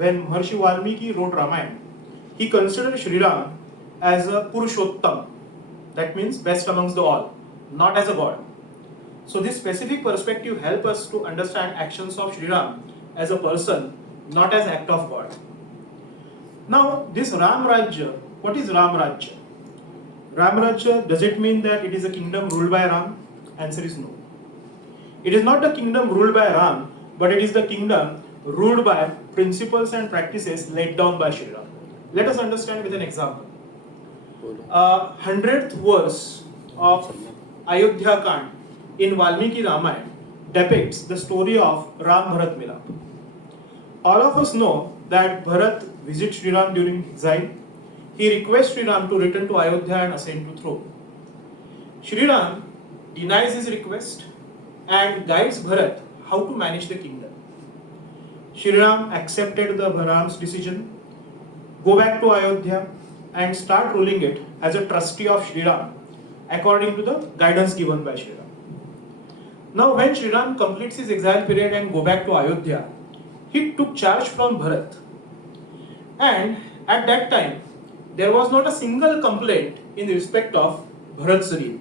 when Maharshi Valmiki wrote Ramayana, he considered Sri Ram as a Purushottam, that means best amongst the all, not as a god. So this specific perspective helps us to understand actions of Sri Ram as a person, not as act of God. Now this Ram Rajya, what is Ram Rajya? Ram Rajya, does it mean that it is a kingdom ruled by Ram? Answer is no. It is not the kingdom ruled by Ram, but it is the kingdom ruled by principles and practices laid down by Sri Ram. Let us understand with an example. 100th verse of Ayodhya Kand in Valmiki Ramayana depicts the story of Ram Bharat Milap. All of us know that Bharat visits Sri Ram during exile. He requests Sri Ram to return to Ayodhya and ascend to throne. Sri Ram denies his request and guides Bharat how to manage the kingdom. Sri Ram accepted the Bharam's decision, go back to Ayodhya and start ruling it as a trustee of Sri Ram according to the guidance given by Sri Ram. Now when Sri Ram completes his exile period and go back to Ayodhya, he took charge from Bharat. And at that time, there was not a single complaint in respect of Bharat's reign.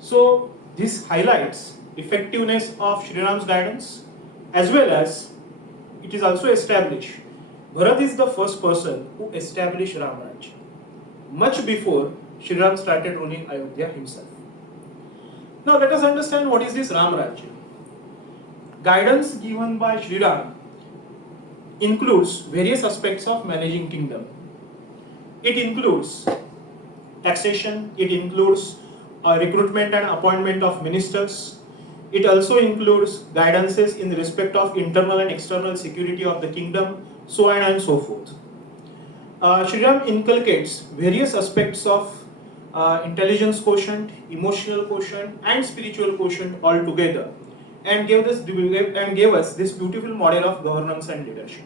So this highlights effectiveness of Sri Ram's guidance, as well as it is also established Bharat is the first person who established Ram Rajya, much before Sri Ram started ruling Ayodhya himself. Now let us understand what is this Ram Rajya. Guidance given by Sri Ram includes various aspects of managing kingdom. It includes taxation, it includes recruitment and appointment of ministers. It also includes guidances in respect of internal and external security of the kingdom, so on and so forth. Sri Ram inculcates various aspects of intelligence quotient, emotional quotient and spiritual quotient all together, and gave us this beautiful model of governance and leadership.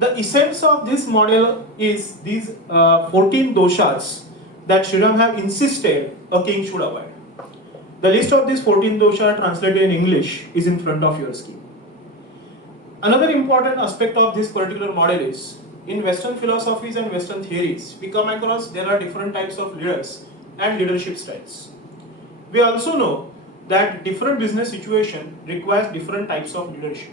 The essence of this model is these 14 doshas that Sri Ram have insisted a king should avoid. The list of these 14 dosha translated in English is in front of your screen. Another important aspect of this particular model is, in Western philosophies and Western theories, we come across there are different types of leaders and leadership styles. We also know that different business situation requires different types of leadership.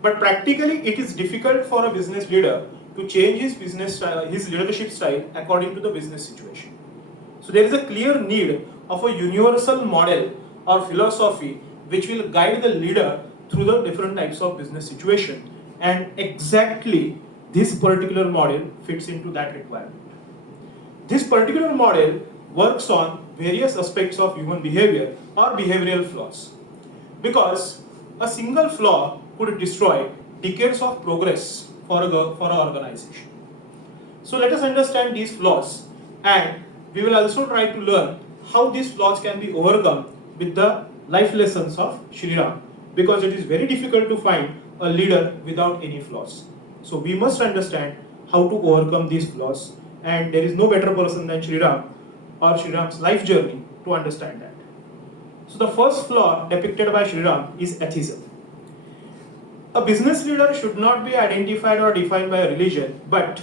But practically it is difficult for a business leader to change his business style, his leadership style according to the business situation. So there is a clear need of a universal model or philosophy which will guide the leader through the different types of business situation, and exactly this particular model fits into that requirement. This particular model works on various aspects of human behavior or behavioral flaws, because a single flaw could destroy decades of progress for an organization. So let us understand these flaws, and we will also try to learn how these flaws can be overcome with the life lessons of Sri Ram, because it is very difficult to find a leader without any flaws. So we must understand how to overcome these flaws, and there is no better person than Sri Ram or Sri Ram's life journey to understand that. So the first flaw depicted by Sri Ram is atheism. A business leader should not be identified or defined by a religion, but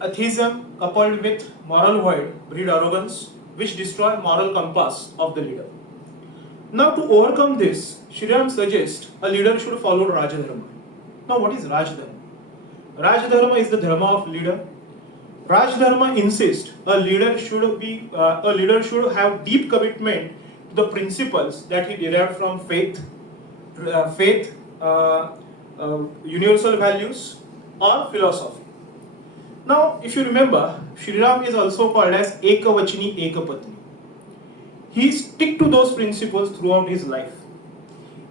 atheism coupled with moral void breed arrogance, which destroy moral compass of the leader. Now to overcome this, Sri Ram suggests a leader should follow Rajadharma. Now what is Rajadharma? Rajadharma is the dharma of leader. Rajadharma insists a leader should have deep commitment to the principles that he derived from faith, universal values or philosophy. Now if you remember, Sri Ram is also called as Ekavachini Ekapatni. He stick to those principles throughout his life.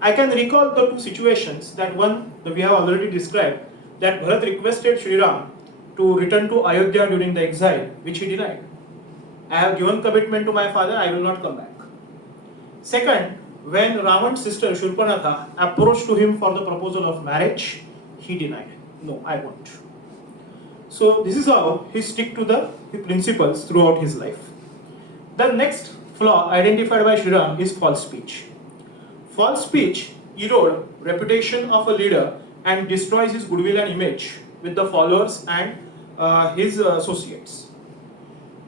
I can recall the two situations, that one that we have already described, that Bharat requested Sri Ram to return to Ayodhya during the exile, which he denied. I have given commitment to my father, I will not come back. Second, when Ravan's sister Shurpanakha approached to him for the proposal of marriage, he denied. No, I won't. So this is how he stick to the principles throughout his life. The next flaw identified by Sri Ram is false speech. False speech erode reputation of a leader and destroys his goodwill and image with the followers and his associates.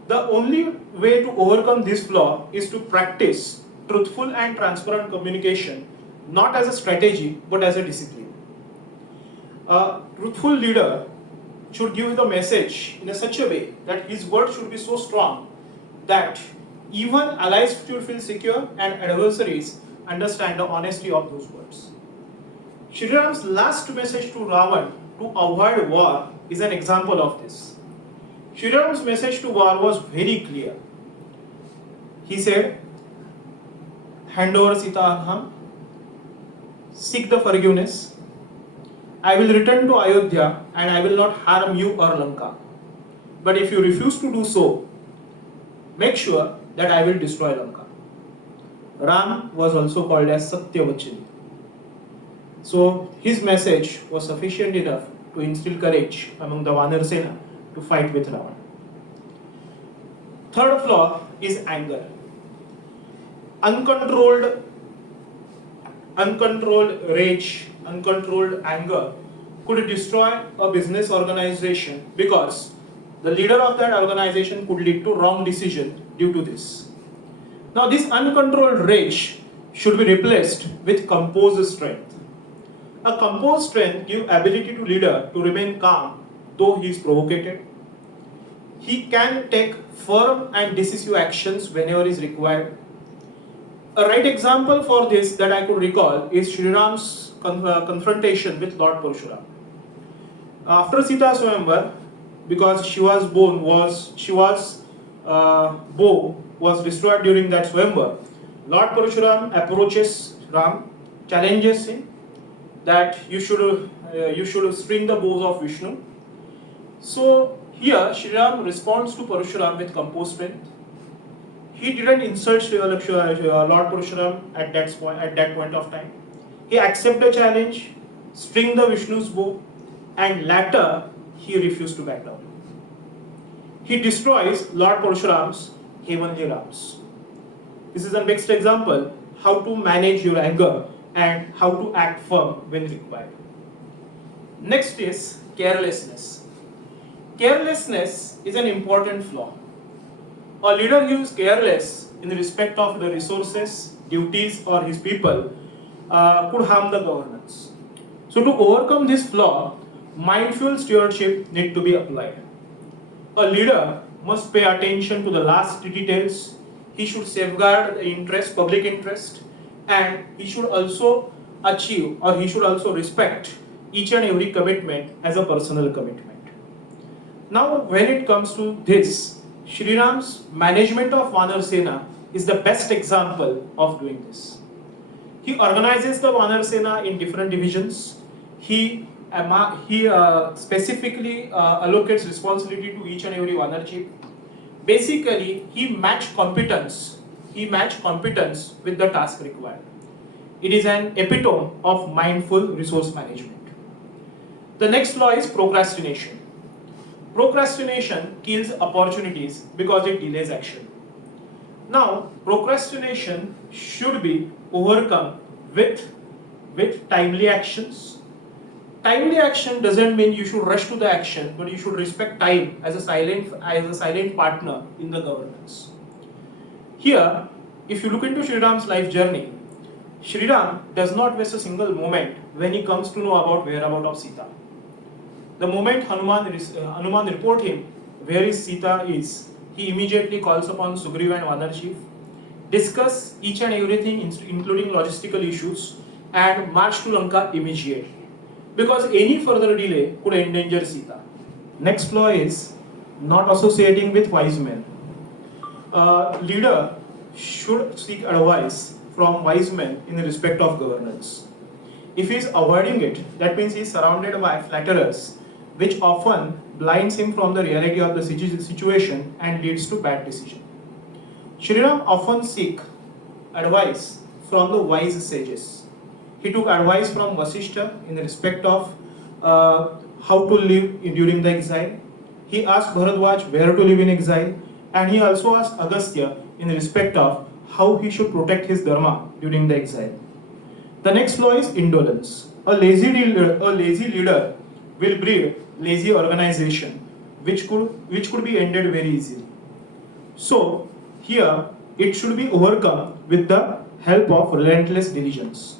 The only way to overcome this flaw is to practice truthful and transparent communication, not as a strategy but as a discipline. A truthful leader should give the message in such a way that his words should be so strong that even allies should feel secure and adversaries understand the honesty of those words. Shri Ram's last message to Ravan to avoid war is an example of this. Shri Ram's message to war was very clear. He said, hand over Sita Arham, seek the forgiveness. I will return to Ayodhya and I will not harm you or Lanka. But if you refuse to do so, make sure that I will destroy Lanka. Ram was also called as Satyavachani. So his message was sufficient enough to instill courage among the Vanar Sena to fight with Ravan. Third flaw is anger. Uncontrolled rage, uncontrolled anger could destroy a business organization because the leader of that organization could lead to wrong decision due to this. Now this uncontrolled rage should be replaced with composed strength. A composed strength gives ability to leader to remain calm though he is provoked. He can take firm and decisive actions whenever is required. A right example for this that I could recall is Shri Ram's confrontation with Lord Parshuram. After Sita's Swayamvar, because Shiva's bow was destroyed during that Swayamvar, Lord Parshuram approaches Ram, challenges him that you should string the bows of Vishnu. So here Shri Ram responds to Parshuram with composed strength. He didn't insult Lord Parshuram at that point of time. He accepted the challenge, string the Vishnu's bow, and later he refused to back down. He destroys Lord Parshuram's heavenly rams. This is a next example how to manage your anger and how to act firm when required. Next is carelessness. Carelessness is an important flaw. A leader who is careless in respect of the resources, duties, or his people could harm the governance. So to overcome this flaw, mindful stewardship need to be applied. A leader must pay attention to the last details. He should safeguard the public interest, and he should also achieve or he should also respect each and every commitment as a personal commitment. Now, when it comes to this, Shri Ram's management of Vanar Sena is the best example of doing this. He organizes the Vanar Sena in different divisions. He specifically allocates responsibility to each and every Vanar chief. Basically, he matched competence with the task required. It is an epitome of mindful resource management. The next law is procrastination. Procrastination kills opportunities because it delays action. Now, procrastination should be overcome with timely actions. Timely action doesn't mean you should rush to the action, but you should respect time as a silent partner in the governance. Here, if you look into Shri Ram's life journey, Shri Ram does not waste a single moment when he comes to know about whereabouts of Sita. The moment Hanuman report him where is Sita is, he immediately calls upon Sugriva and Vanar chief, discuss each and everything including logistical issues, and march to Lanka immediately, because any further delay could endanger Sita. Next law is not associating with wise men. A leader should seek advice from wise men in respect of governance. If he is avoiding it, that means he is surrounded by flatterers, which often blinds him from the reality of the situation and leads to bad decision. Shri Ram often seek advice from the wise sages. He took advice from Vasishtha in respect of how to live during the exile. He asked Bharadwaj where to live in exile, and he also asked Agastya in respect of how he should protect his dharma during the exile. The next law is indolence. A lazy leader will breed lazy organization, which could be ended very easily. So here it should be overcome with the help of relentless diligence.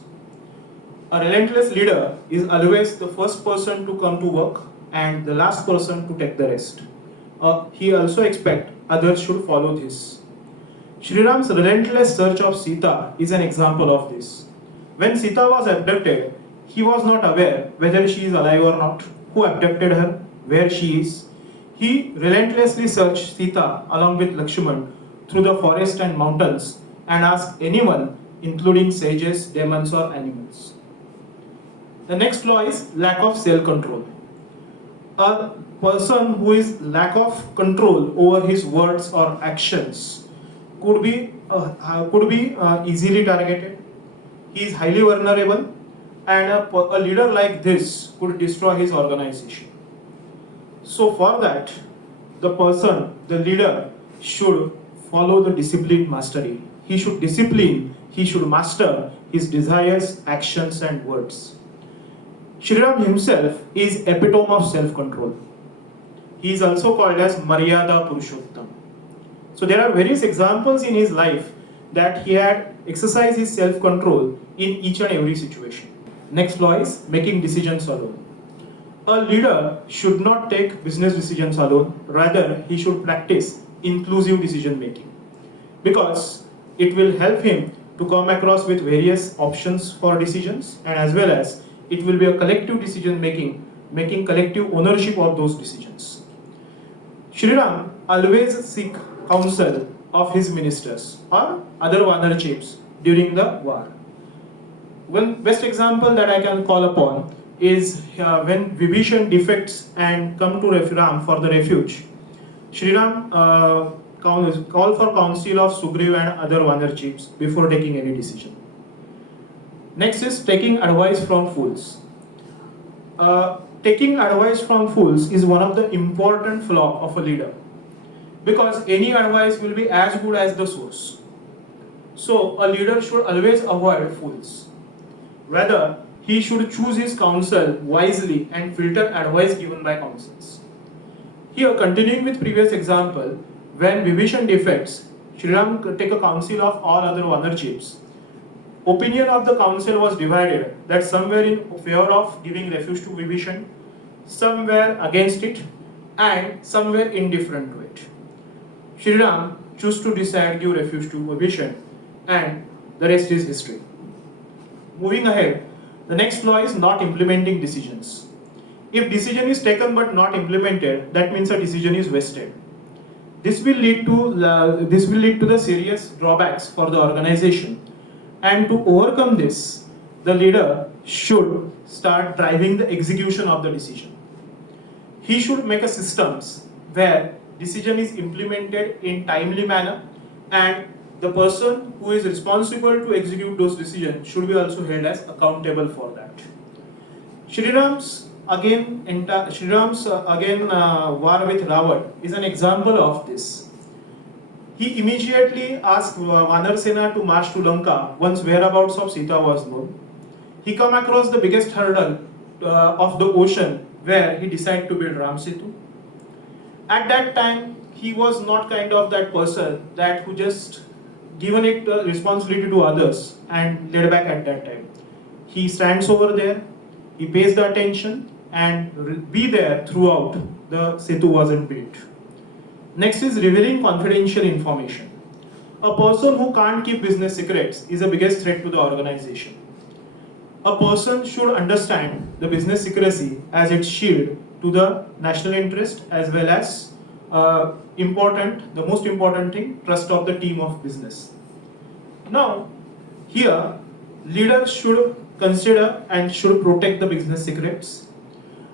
A relentless leader is always the first person to come to work and the last person to take the rest. He also expects others should follow this. Sri Ram's relentless search of Sita is an example of this. When Sita was abducted, he was not aware whether she is alive or not, who abducted her, where she is. He relentlessly searched Sita along with Lakshman through the forest and mountains and asked anyone, including sages, demons, or animals. The next law is lack of self-control. A person who is lack of control over his words or actions could be easily targeted. He is highly vulnerable, and a leader like this could destroy his organization. So for that, the leader should follow the disciplined mastery. He should discipline, he should master his desires, actions, and words. Shri Ram himself is epitome of self-control. He is also called as Maryada Purushottam. So there are various examples in his life that he had exercised his self-control in each and every situation. Next law is making decisions alone. A leader should not take business decisions alone, rather he should practice inclusive decision making, because it will help him to come across with various options for decisions, and as well as it will be a collective decision making collective ownership of those decisions. Shri Ram always seek counsel of his ministers or other Vanar chiefs during the war. One best example that I can call upon is when Vibhishan defects and come to Ram for the refuge. Shri Ram call for counsel of Sugriv and other Vanar chiefs before taking any decision. Next is taking advice from fools. Taking advice from fools is one of the important flaw of a leader, because any advice will be as good as the source. So a leader should always avoid fools. Rather, he should choose his counsel wisely and filter advice given by counsels. Here, continuing with previous example, when Vibhishan defects, Shri Ram take a counsel of all other Vanar chiefs. Opinion of the council was divided, that some were in favor of giving refuge to Vibhishan, some were against it, and some were indifferent to it. Shri Ram chose to decide give refuge to Vibhishan, and the rest is history. Moving ahead, the next law is not implementing decisions. If decision is taken but not implemented, that means a decision is wasted. This will lead to the serious drawbacks for the organization. And to overcome this, the leader should start driving the execution of the decision. He should make a systems where decision is implemented in timely manner, and the person who is responsible to execute those decisions should be also held as accountable for that. Shri Ram's war with Ravan is an example of this. He immediately asked Vanar Sena to march to Lanka once whereabouts of Sita was known. He come across the biggest hurdle of the ocean, where he decided to build Ram Setu. At that time, he was not kind of that person that who just given it responsibility to others and laid back at that time. He stands over there, he pays the attention and be there throughout the Setu wasn't built. Next is revealing confidential information. A person who can't keep business secrets is the biggest threat to the organization. A person should understand the business secrecy as its shield to the national interest, as well as the most important thing, trust of the team of business. Now, here, leaders should consider and should protect the business secrets.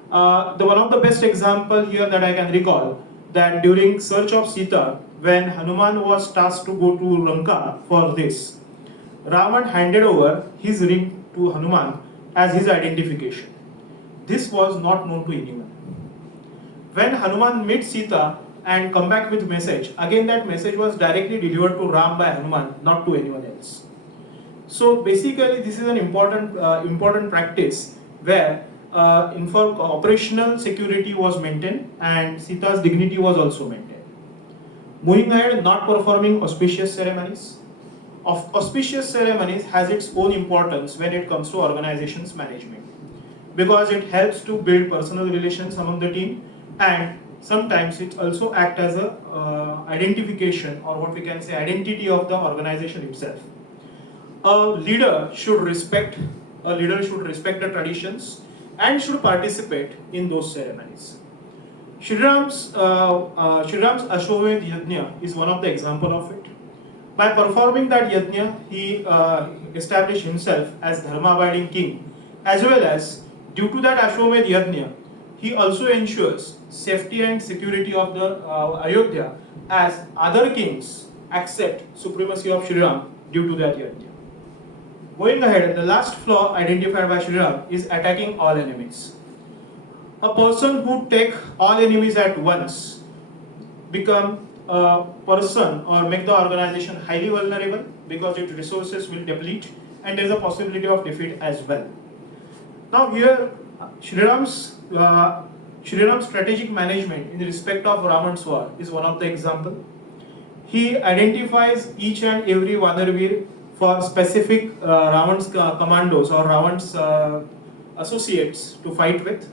One of the best example here that I can recall, that during search of Sita, when Hanuman was tasked to go to Lanka for this, Ravan handed over his ring to Hanuman as his identification. This was not known to anyone. When Hanuman meets Sita and come back with message, again that message was directly delivered to Ram by Hanuman, not to anyone else. So basically this is an important practice where operational security was maintained and Sita's dignity was also maintained. Moving ahead, not performing auspicious ceremonies. Auspicious ceremonies has its own importance when it comes to organizations management, because it helps to build personal relations among the team, and sometimes it also acts as a identification, or what we can say, identity of the organization itself. A leader should respect the traditions and should participate in those ceremonies. Shriram's Ashwamedh Yajna is one of the example of it. By performing that yajna, he established himself as dharma-abiding king, as well as due to that Ashwamedh Yajna, he also ensures safety and security of the Ayodhya, as other kings accept supremacy of Shriram due to that yajna. Going ahead, the last flaw identified by Shriram is attacking all enemies. A person who take all enemies at once become a person or make the organization highly vulnerable, because its resources will deplete and there is a possibility of defeat as well. Now here, Shriram's strategic management in respect of Ravan's war is one of the example. He identifies each and every Vanarveer for specific Ravan's commandos or Ravan's associates to fight with,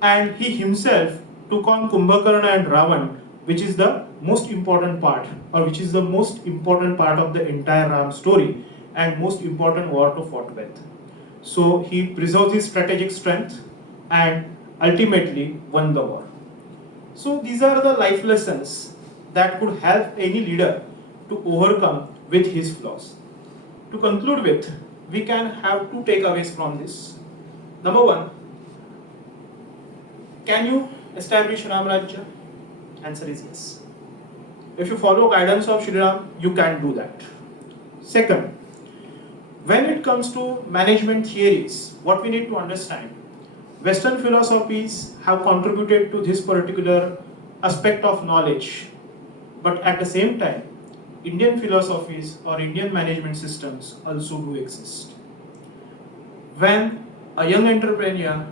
and he himself took on Kumbhakarna and Ravan, which is the most important part, or which is the most important part of the entire Ram story and most important war to fought with. So he preserved his strategic strength and ultimately won the war. So these are the life lessons that could help any leader to overcome with his flaws. To conclude with, we can have two takeaways from this. Number one, can you establish Ramrajya? Answer is yes. If you follow guidance of Shri Ram, you can do that. Second, when it comes to management theories, what we need to understand, Western philosophies have contributed to this particular aspect of knowledge, but at the same time, Indian philosophies or Indian management systems also do exist. When a young entrepreneur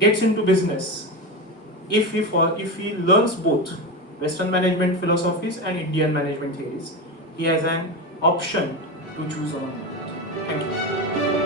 gets into business, if he learns both Western management philosophies and Indian management theories, he has an option to choose among both. Thank you.